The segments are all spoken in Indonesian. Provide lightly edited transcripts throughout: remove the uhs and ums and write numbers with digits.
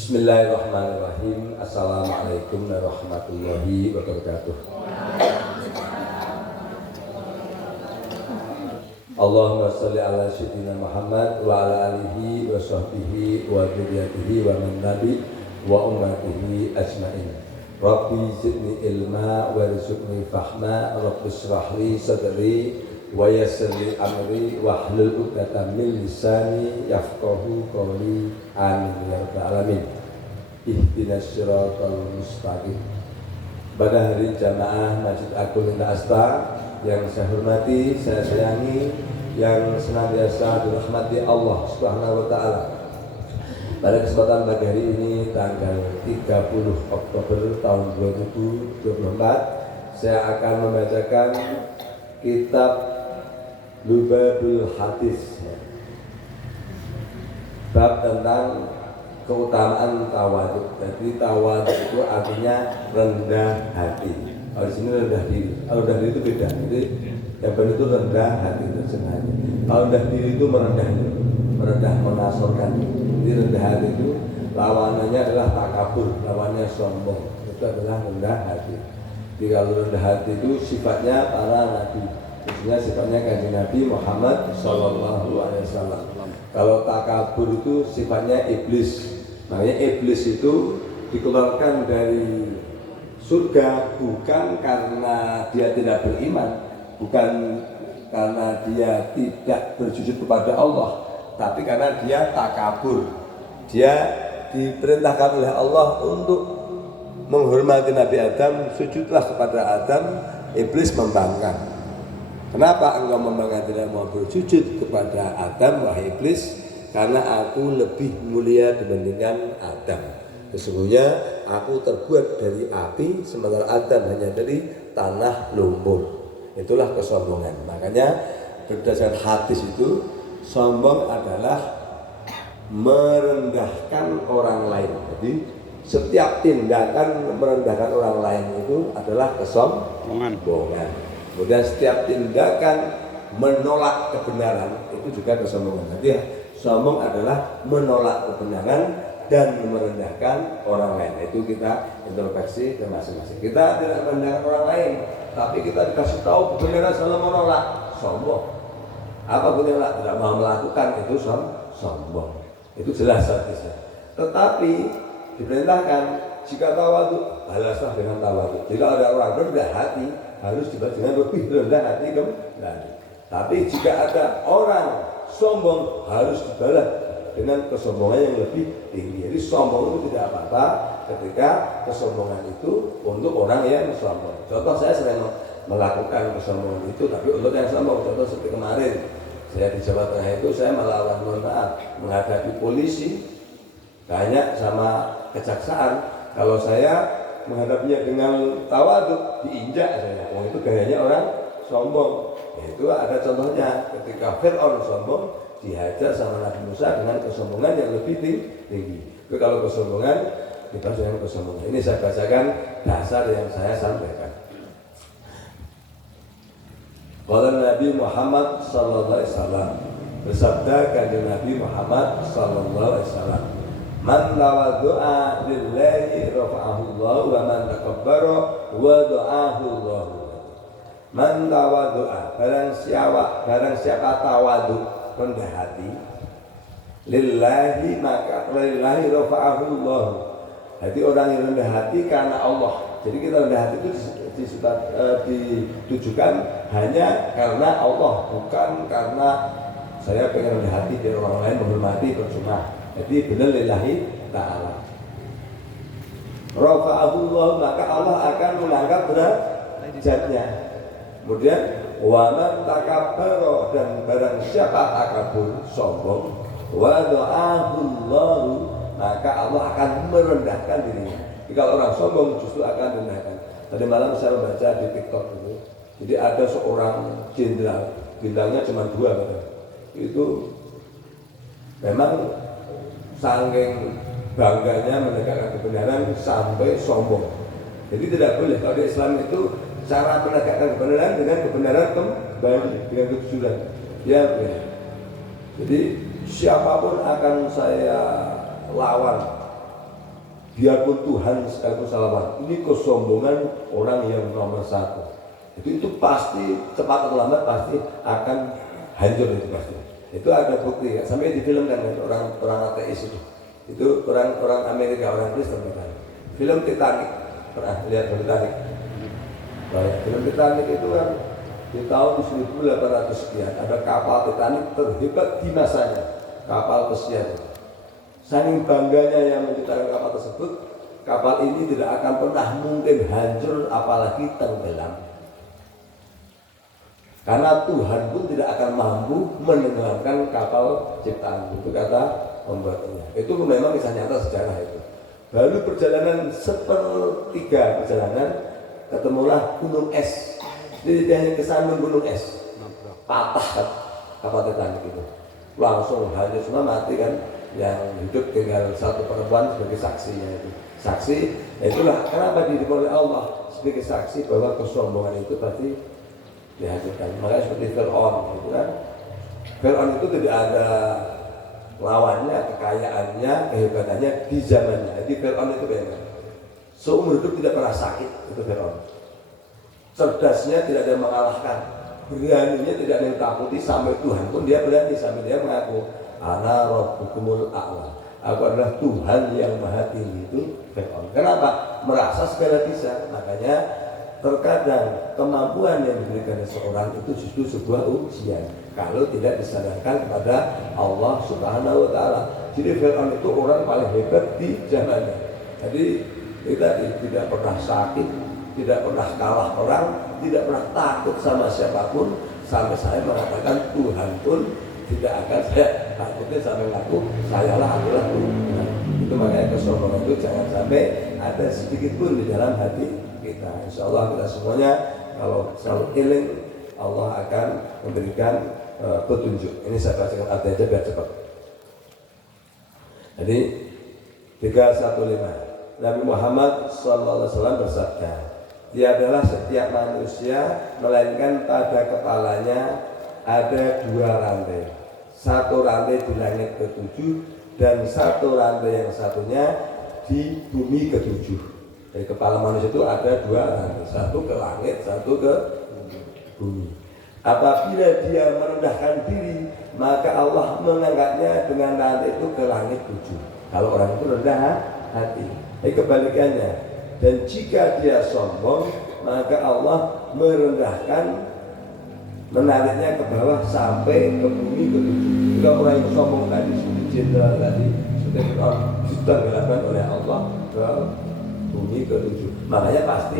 Bismillahirrahmanirrahim. Assalamualaikum warahmatullahi wabarakatuh. Allahumma sholli ala sayyidina Muhammad wa ala alihi wa sahbihi wa dzurriyyatihi wa man nabi wa ummatihi ajmain. Rabbi zidni ilma warzuqni fahma, Rabbi shrah li sadri wa yassir li amri wahlul 'uqdatam min lisani yafqahu qawli. Amin ya rabbal alamin. Ihdinas siratal mustaqim. Pada hari jamaah Masjid Agung Indah Asta yang saya hormati, saya sayangi, yang senantiasa dirahmati Allah Subhanahu wa taala. Pada kesempatan pagi hari ini tanggal 30 Oktober tahun 2024, saya akan membacakan kitab Lubabul Hadis, bab tentang keutamaan tawadhu. Jadi tawadhu itu artinya rendah hati. Kalau di sini rendah diri. Kalau rendah diri itu beda. Jadi yang benar itu rendah hati tersengaja. Kalau rendah diri itu merendah menasorkan. Jadi rendah hati itu lawanannya adalah takabur, lawannya sombong. Itu adalah rendah hati. Jadi kalau rendah hati itu sifatnya para nabi. Khususnya sifatnya Kanjeng Nabi Muhammad Sallallahu Alaihi Wasallam. Kalau takabur itu sifatnya iblis. Makanya iblis itu dikeluarkan dari surga bukan karena dia tidak beriman, bukan karena dia tidak bersujud kepada Allah, tapi karena dia takabur. Dia diperintahkan oleh Allah untuk menghormati Nabi Adam, sujudlah kepada Adam. Iblis membangkang. Kenapa engkau membangkang tidak mau bersujud kepada Adam, wahai iblis? Karena aku lebih mulia dibandingkan Adam. Sesungguhnya aku terbuat dari api, sementara Adam hanya dari tanah lumpur. Itulah kesombongan. Makanya berdasarkan hadis itu, sombong adalah merendahkan orang lain. Jadi setiap tindakan merendahkan orang lain itu adalah kesombongan. Kemudian setiap tindakan menolak kebenaran itu juga kesombongan. Jadi sombong adalah menolak kebenaran dan merendahkan orang lain. Itu kita introspeksi ke masing-masing. Kita tidak merendahkan orang lain, tapi kita dikasih tahu kebenaran selalu menolak. Sombong. Apa menolak? Tidak mau melakukan, itu sombong. Itu jelas hadisnya. Tetapi diperintahkan jika tawadhu, balaslah dengan tawadhu. Jika ada orang rendah hati, harus dibalas dengan lebih rendah hati kembali. Tapi jika ada orang sombong, harus dibalas dengan kesombongan yang lebih tinggi. Jadi sombong itu tidak apa-apa ketika kesombongan itu untuk orang yang sombong. Contoh, saya sering melakukan kesombongan itu, tapi untuk yang sombong. Contoh seperti kemarin, saya di Jawa Tengah itu saya melawan, mohon maaf, menghadapi polisi banyak sama kejaksaan. Kalau saya menghadapinya dengan tawadhu, diinjak saya. Itu gayanya orang sombong. Itu ada contohnya ketika Fir'aun sombong, dihajar sama Nabi Musa dengan kesombongan yang lebih tinggi. Tapi kalau kesombongan, dibalas dengan kesombongan. Ini saya bacakan dasar yang saya sampaikan. Qala Nabi Muhammad sallallahu alaihi wasallam, bersabda Kanjeng Nabi Muhammad sallallahu alaihi wasallam, man tawaddu'a lillahi rafa'ahu Allah wa man takabbara wada'ahu Allah. Man tawaddu'a, barang siapa tawadhu, rendah hati, lillahi, maka lillahi rafa'ahu Allah. Jadi orang yang rendah hati karena Allah. Jadi kita rendah hati itu ditujukan hanya karena Allah, bukan karena saya pengen rendah hati biar orang lain menghormati, percuma. Jadi benar lillahi ta'ala. Rafa'ahullah, maka Allah akan mengangkat derajatnya. Kemudian wa man takabbara, dan barang siapa takabur, sombong, wa da'ahullah, maka Allah akan merendahkan dirinya. Jika orang sombong justru akan merendahkan. Tadi malam saya membaca di TikTok itu. Jadi ada seorang jenderal, bintangnya cuma 2 katanya. Itu memang saking bangganya menegakkan kebenaran sampai sombong. Jadi tidak boleh. Kalau di Islam itu cara menegakkan kebenaran dengan kebenaran kembali, dengan kejujuran. Ya, ya. Jadi siapapun akan saya lawan biarpun Tuhan sekalipun salaman, ini kesombongan orang yang nomor satu. Itu pasti cepat atau lambat pasti akan hancur itu pasti. Itu ada bukti ya. Sampai difilmkan kan orang ateis itu. Itu orang Amerika, orang Kristen kan. Film Titanic, pernah lihat Titanic? Baik, film Titanic itu kan di tahun 1800 sekian ada kapal Titanic terhebat di masanya, kapal pesiar. Saking bangganya yang menciptakan kapal tersebut, kapal ini tidak akan pernah mungkin hancur apalagi tenggelam. Karena Tuhan pun tidak akan mampu menenggelamkan kapal ciptaan, itu kata pembuatnya. Itu memang kisah nyata sejarah itu. Lalu perjalanan sepertiga perjalanan ketemulah gunung es. Jadi hanya kesandung gunung es, patah kan kapal Titanic itu, langsung hancur semua, mati kan. Yang hidup tinggal satu perempuan sebagai saksinya itu. Saksi, itulah kenapa diberi oleh Allah sebagai saksi bahwa kesombongan itu pasti dihancurkan. Makanya seperti Fir'aun gitu kan. Fir'aun itu tidak ada lawannya, kekayaannya, kehebatannya di zamannya. Jadi Fir'aun itu bagaimana? Seumur hidup tidak pernah sakit, itu Fir'aun. Cerdasnya tidak ada yang mengalahkan, beraninya tidak ada yang takuti, sampai Tuhan pun dia berani, sampai dia mengaku Ana Rabbukumul A'la, aku adalah Tuhan yang maha tinggi. Itu Fir'aun. Kenapa? Merasa segala bisa. Makanya terkadang kemampuan yang diberikan seseorang itu justru sebuah ujian kalau tidak disadarkan kepada Allah Subhanahu wa Ta'ala. Jadi Fir'aun itu orang paling hebat di zamannya. Jadi kita tidak pernah sakit, tidak pernah kalah orang, tidak pernah takut sama siapapun, sampai saya mengatakan Tuhan pun tidak akan saya takutnya sampai ngaku sayalah adalah Tuhan. Itu makanya kesombongan itu jangan sampai ada sedikit pun di dalam hati kita. Insya Allah kita semuanya kalau selalu iling, Allah akan memberikan petunjuk. Ini saya bacakan artinya aja biar cepat. Jadi 315 Nabi Muhammad SAW bersabda, tiadalah setiap manusia melainkan pada kepalanya ada dua rantai. Satu rantai di langit ketujuh dan satu rantai yang satunya di bumi ketujuh. Dari kepala manusia itu ada dua rantai, satu ke langit, satu ke bumi. Apabila dia merendahkan diri, maka Allah mengangkatnya dengan rantai itu ke langit tujuh. Kalau orang itu rendah hati. Kebalikannya. Dan jika dia sombong, maka Allah merendahkan, menariknya ke bawah sampai ke bumi ketujuh. Jika orang yang sombong tadi seperti jenderal tadi sudah ditenggelamkan oleh Allah ke bumi ketujuh. Makanya pasti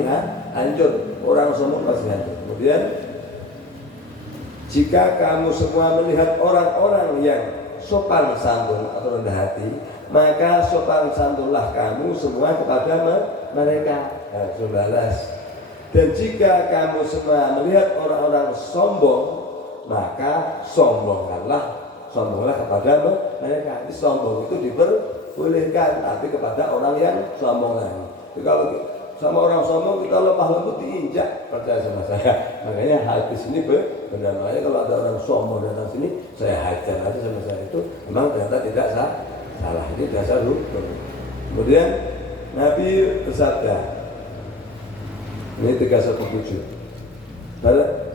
hancur. Orang sombong pasti hancur. Kemudian jika kamu semua melihat orang-orang yang sopan santun atau rendah hati, maka sopan santunlah kamu semua kepada mereka. Balas. Dan jika kamu semua melihat orang-orang sombong, maka sombonglah kepada mereka. Jadi sombong itu diperbolehkan, tapi kepada orang yang sombong lagi. Jadi kalau sama orang sombong kita lemah lembut diinjak, percaya sama saya. Makanya hadis ini benar. Makanya kalau ada orang sombong datang sini, saya hajar aja sama saya itu. Memang ternyata tidak salah. Ini dasar hukum. Kemudian Nabi bersabda, ini 317.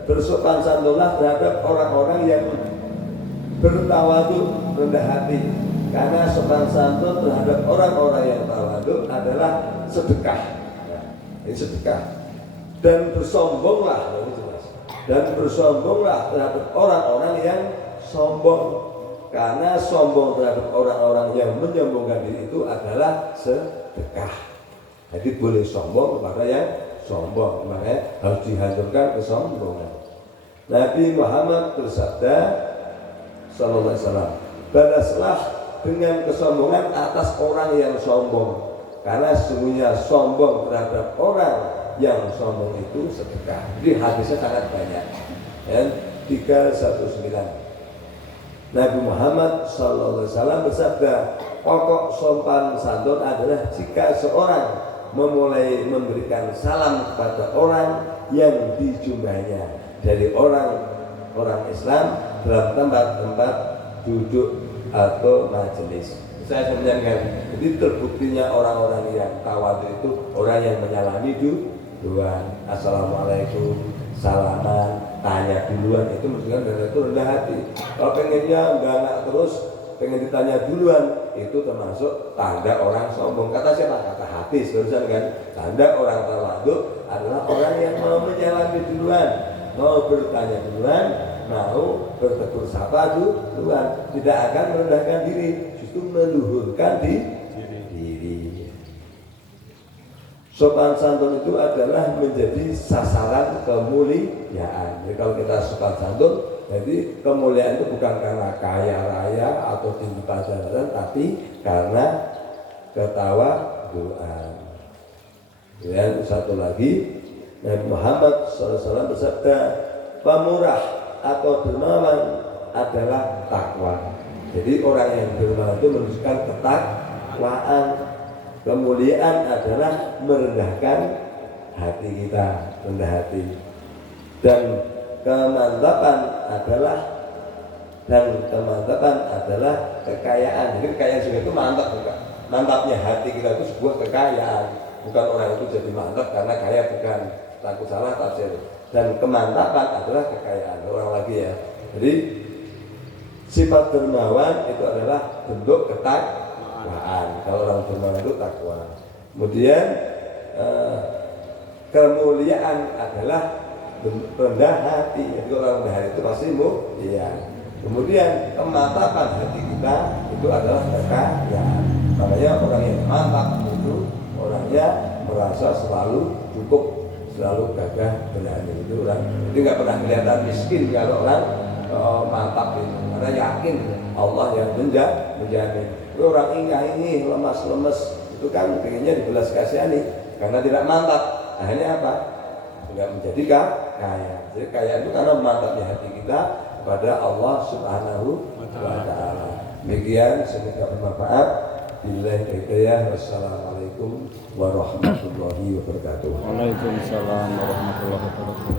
Bersopan santunlah terhadap orang-orang yang bertawadu, rendah hati. Karena sopan santun terhadap orang-orang yang tawadu adalah sedekah. Ini sedekah. Dan bersombonglah terhadap orang-orang yang sombong. Karena sombong terhadap orang-orang yang menyombongkan diri itu adalah sedekah. Jadi boleh sombong kepada yang sombong, makanya harus dihancurkan kesombongan. Nabi Muhammad bersabda sallallahu alaihi wasallam, balaslah dengan kesombongan atas orang yang sombong, karena sesungguhnya sombong terhadap orang yang sombong itu sedekah. Jadi hadisnya sangat banyak. Dan 319 Nabi Muhammad sallallahu alaihi wasallam bersabda, pokok sopan santun adalah jika seorang memulai memberikan salam kepada orang yang dijumlahnya dari orang Islam dalam tempat-tempat duduk atau majelis. saya sampaikan. Jadi terbuktinya orang-orang yang tawadhu itu orang yang menyalami duluan, assalamualaikum, salaman, tanya duluan, itu menunjukkan itu rendah hati. Kalau pengennya enggak terus pengen ditanya duluan, itu termasuk tanda orang sombong. Kata siapa? Kata hati seterusnya kan. Tanda orang tawadhu adalah orang yang mau menyalami duluan, mau bertanya duluan, mau bertegur sapa duluan, tidak akan merendahkan diri, justru meluhurkan diri. Sopan santun itu adalah menjadi sasaran kemuliaan. Jadi kalau kita sopan santun, jadi kemuliaan itu bukan karena kaya raya atau tinggi jabatan, tapi karena ketawaduan. Dan satu lagi, Nabi Muhammad SAW bersabda, pemurah atau dermawan adalah takwa. Jadi orang yang dermawan itu menunjukkan ketakwaan. Kemuliaan adalah merendahkan hati kita, rendah hati. Dan kemantapan adalah kekayaan. Jadi kekayaan juga itu mantap juga. Mantapnya hati kita itu sebuah kekayaan. Bukan orang itu jadi mantap karena kaya, bukan. Takut salah tafsir. Dan kemantapan adalah kekayaan. Orang lagi ya. Jadi sifat dermawan itu adalah bentuk ketakwaan. Kalau orang dermawan itu takwa. Kemudian kemuliaan adalah rendah hati. Jadi orang rendah hati itu pasti mulia. Kemudian kemantapan hati kita itu adalah kekayaan. Makanya orang yang mantap itu orangnya merasa selalu cukup, selalu gagah berani. Itu orang itu nggak pernah kelihatan miskin kalau orang mantap itu, karena yakin Allah yang menjamin. Orang ini lemas-lemes itu kan pengennya dibelas kasihani karena tidak mantap. Akhirnya apa? Tidak menjadi kaya. Jadi kaya itu karena mantapnya hati kita kepada Allah Subhanahu wa Ta'ala. Demikian, semoga bermanfaat. Billahi hidayah. Wassalamualaikum warahmatullahi wabarakatuh. Waalaikumsalam warahmatullahi wabarakatuh.